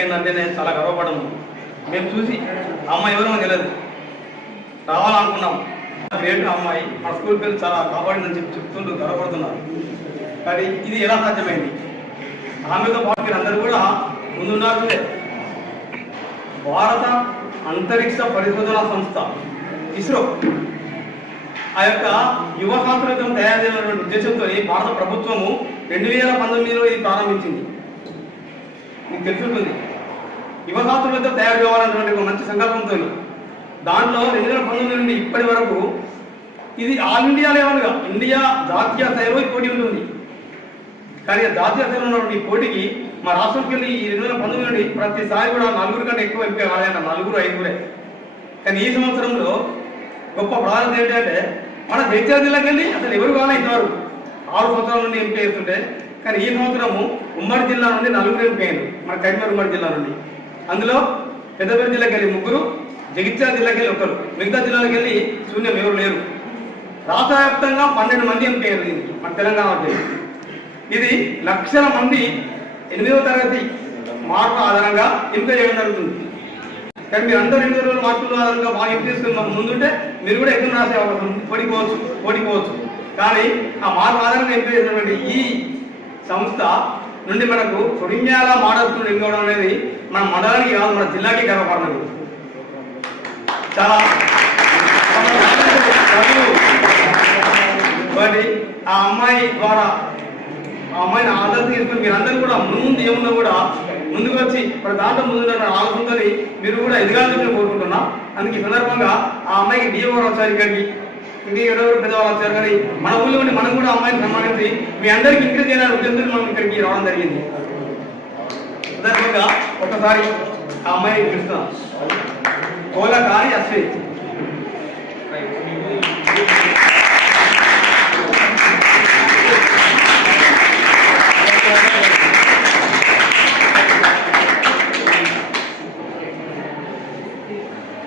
అయిందంటే నేను చాలా గర్వపడము మేము చూసి ఆ అమ్మాయి ఎవరో మాకు తెలియదు రావాలనుకున్నాం. గ్రేట్ అమ్మాయి. మా స్కూల్ పేరు చాలా కాపాడిందని చెప్పి చెప్తుంటూ గర్వపడుతున్నారు. కానీ ఇది ఎలా సాధ్యమైంది? ఆమెతో పాటు మీరు అందరూ కూడా ముందున్నారు భారత అంతరిక్ష పరిశోధన సంస్థ ఇస్రో ఆ యొక్క యువ శాస్త్రవేత్తలను తయారు చేయాలన్నటువంటి ఉద్దేశంతో భారత ప్రభుత్వము రెండు వేల పంతొమ్మిదిలో ఇది ప్రారంభించింది. మీకు తెలుసుంటుంది. యువ శాస్త్రవేత్తలు తయారు కావాలన్నటువంటి ఒక మంచి సంకల్పంతో దాంట్లో రెండు వేల పంతొమ్మిది నుండి ఇప్పటి వరకు ఇది ఆల్ ఇండియా లెవెల్గా ఇండియా జాతీయ స్థాయిలో పోటీ ఉంటుంది. కానీ జాతీయ స్థాయిలో ఉన్నటువంటి ఈ పోటీకి మా రాష్ట్రంకి వెళ్ళి ఈ రెండు వేల పంతొమ్మిది నుండి ప్రతిసారి కూడా నలుగురు కంటే ఎక్కువ ఎంపిక కాలేదంట నలుగురు ఐదుగురే. కానీ ఈ సంవత్సరంలో గొప్ప ప్రాధాన్యత ఏంటంటే మన దేశ జిల్లాకి వెళ్ళి అసలు ఎవరు కావాలి ఇంతవరకు. ఆరు సంవత్సరాల నుండి ఎంపిక చేస్తుంటే కానీ ఈ సంవత్సరము ఉమ్మడి జిల్లా నుండి నలుగురు ఎంపీ అయ్యారు మన కరీంనగర్ ఉమ్మడి జిల్లా నుండి. అందులో పెద్దపల్లి జిల్లాకి వెళ్ళి ముగ్గురు జగిత్యాల జిల్లాకి వెళ్ళి ఒకరు. మిగతా జిల్లాలకు వెళ్ళి శూన్యం ఎవరు లేరు. రాష్ట్ర వ్యాప్తంగా పన్నెండు మంది ఎంపీ అయ్యారు దీనికి మన తెలంగాణ ఇది లక్షల మంది ఎనిమిదవ తరగతి మార్పు ఆధారంగా ఎంపిక చేయడం జరుగుతుంది. కానీ మీరు అందరూ ఎనిమిది రోజుల మార్కులు ఆధారంగా బాగా ఎంపిక చేసుకుని ముందుంటే మీరు కూడా ఎగ్జామ్ రాసే అవకాశం ఉంది. ఓడిపోవచ్చు ఓడిపోవచ్చు కానీ ఆ మార్కుల ఆధారంగా ఎంపిక చేసినటువంటి ఈ సంస్థ నుండి మనకు కొడింగ్యాల మోడల్స్ నుండి అనేది మన మండలానికి కాదు మన జిల్లాకి గర్వపడినది చాలా వాటి ఆ అమ్మాయి ద్వారా ఆ అమ్మాయిని ఆదర్శ తీసుకుని మీరందరూ కూడా ముందు ముందు ఏమున్నా కూడా ముందుకు వచ్చి మన దాంట్లో ముందు ఆలోచనతో మీరు కూడా ఎదగాలని కోరుకుంటున్నా. అందుకే సందర్భంగా ఆ అమ్మాయికి డిఓ గారు వచ్చారు ఇక్కడికి ఇది ఎవరెవరు పెద్దవాళ్ళు వచ్చారు కానీ మన ఊళ్ళో ఉండి మనం కూడా అమ్మాయిని సన్మానించి మీ అందరికి ఇంక్రీజ్ చేయాలని ఉద్దేశంతో మనం ఇక్కడికి రావడం జరిగింది. సందర్భంగా ఒకసారి ఆ అమ్మాయిని పిలుస్తాం. కోలకారి కాని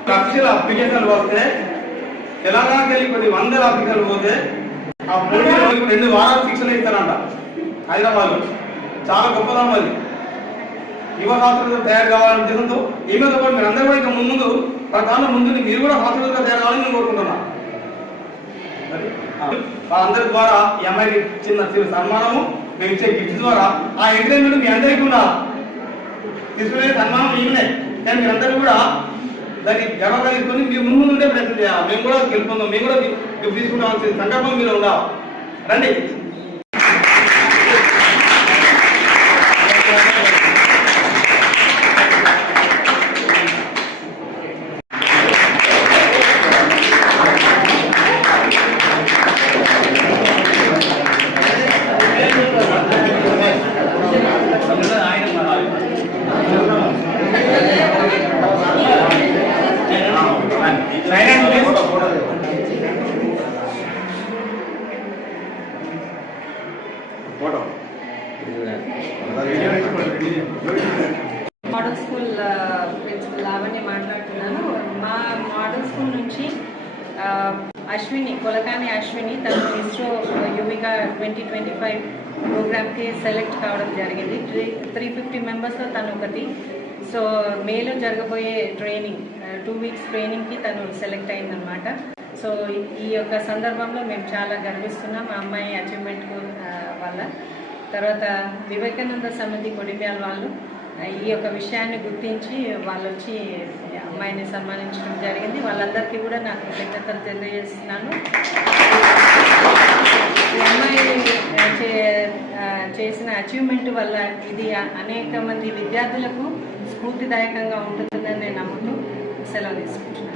లక్షల అప్లికేషన్లు వస్తే తెలంగాణకి వెళ్ళి కొన్ని వందల అప్లికేషన్లు పోతే ఆ పోటీ రోజుకి రెండు వారాలు శిక్షణ ఇస్తారంట హైదరాబాద్లో చాలా గొప్పదనం అది. యువ శాస్త్రంగా తయారు కావాలనే ఉద్దేశంతో మీద కూడా మీరు అందరూ కూడా ఇంకా ముందు ప్రధాన ముందు మీరు కూడా శాస్త్రంగా తయారు కావాలని నేను కోరుకుంటున్నా. వాళ్ళందరి ద్వారా ఈ అమ్మాయికి చిన్న చిన్న సన్మానము మేము ఇచ్చే గిఫ్ట్ ద్వారా ఆ ఎంటర్టైన్మెంట్ మీ అందరికీ ఉండాలి తీసుకునే సన్మానం ఈమెనే. కానీ మీరందరూ కూడా దాన్ని గర్వంగా తీసుకొని మీరు ముందు ఉండే ప్రయత్నం చేయాలి. మేము కూడా గెలుపుకుందాం మేము కూడా తీసుకుంటాం. సంకల్పం మీరు ఉండాలి. రండి. మోడల్ స్కూల్ ప్రిన్సిపల్ లావణ్య మాట్లాడుతున్నాను. మా మోడల్ స్కూల్ నుంచి అశ్విని కొలకాని అశ్విని తను ISRO Yuvika twenty twenty five ప్రోగ్రామ్కి సెలెక్ట్ కావడం జరిగింది. త్రీ త్రీ ఫిఫ్టీ మెంబర్స్లో తను ఒకటి. సో మేలో జరగబోయే ట్రైనింగ్ టూ వీక్స్ ట్రైనింగ్కి తను సెలెక్ట్ అయిందనమాట సో ఈ యొక్క సందర్భంలో మేము చాలా గర్విస్తున్నాం ఆ అమ్మాయి అచీవ్మెంట్ వల్ల. తర్వాత వివేకానంద సమితి కొడిమ్యాల వాళ్ళు ఈ యొక్క విషయాన్ని గుర్తించి వాళ్ళు వచ్చి అమ్మాయిని సన్మానించడం జరిగింది. వాళ్ళందరికీ కూడా నాకు కృతజ్ఞతలు తెలియజేస్తున్నాను. ఈ అమ్మాయి చే- చేసిన అచీవ్మెంట్ వల్ల ఇది అనేక మంది విద్యార్థులకు స్ఫూర్తిదాయకంగా ఉంటుందని నేను నమ్ముతూ సెలవు తీసుకుంటున్నాను.